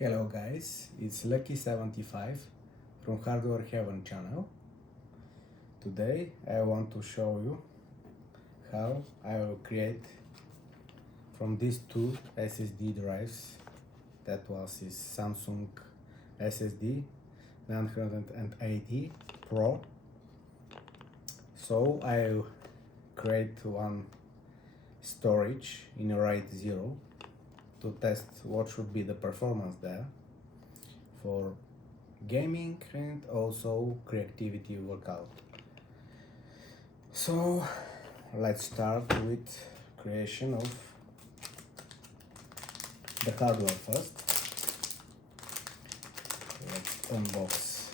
Hello guys, it's Lucky75 from Hardware Heaven Channel. Today I want to show you how I will create from these two SSD drives. That was his Samsung SSD 980 Pro. So I'll create one storage in RAID 0 to test what should be the performance there for gaming and also creativity workout. So let's start with creation of the hardware first. Let's unbox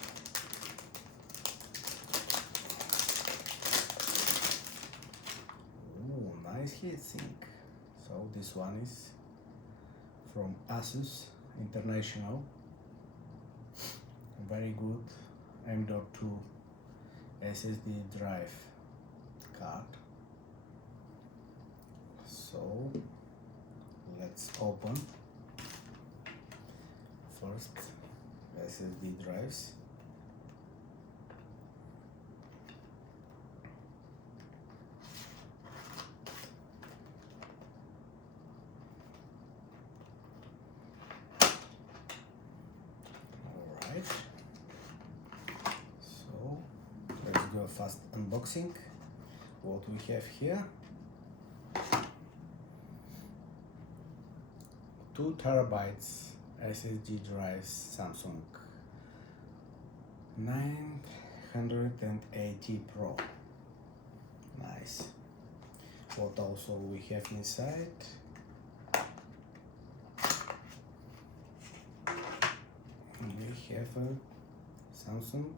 nice heatsink. So this one is from Asus International, very good M.2 SSD drive card. So let's open first SSD drives. So let's do a fast unboxing. What we have here: 2 terabytes SSD drives, Samsung 980 Pro. Nice. What also we have inside? We have a Samsung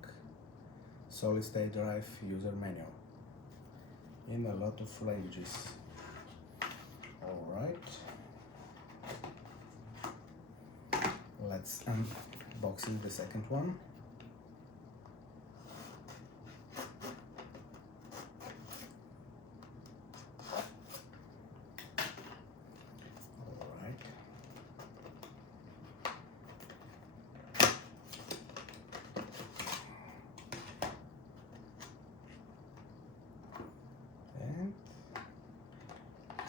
solid state drive user manual in a lot of languages. Alright, let's unboxing the second one.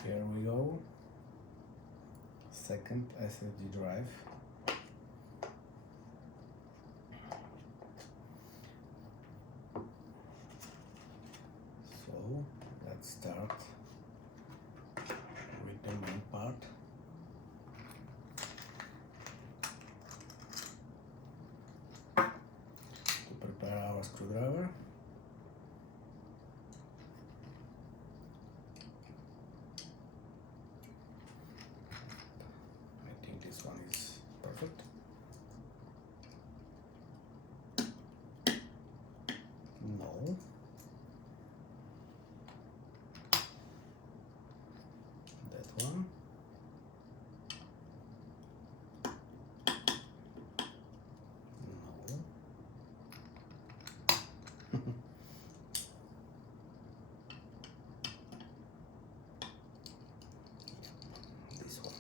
Here we go, second SSD drive. So let's start with the main part. To prepare our screwdriver. This one is perfect. No. That one. No. This one.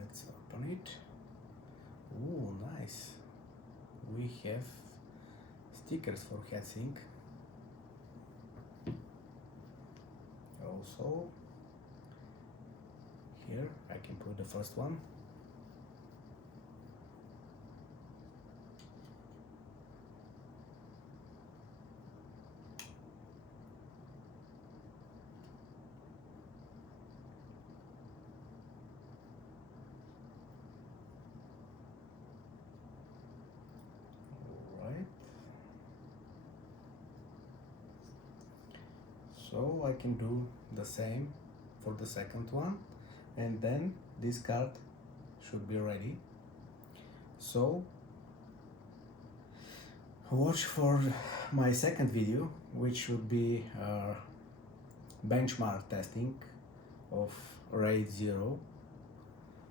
Let's open it. Oh, nice. We have stickers for heatsink. Also, here I can put the first one. So I can do the same for the second one, and then this card should be ready. So watch for my second video, which should be benchmark testing of RAID 0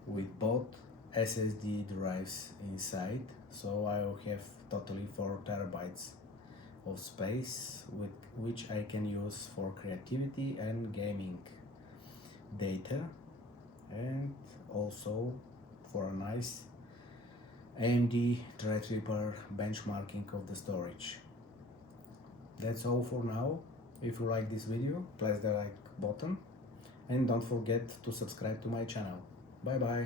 with both SSD drives inside, so I will have totally 4 terabytes of space with which I can use for creativity and gaming data, and also for a nice AMD Threadripper benchmarking of the storage. That's all for now. If you like this video, press the like button and don't forget to subscribe to my channel. Bye bye.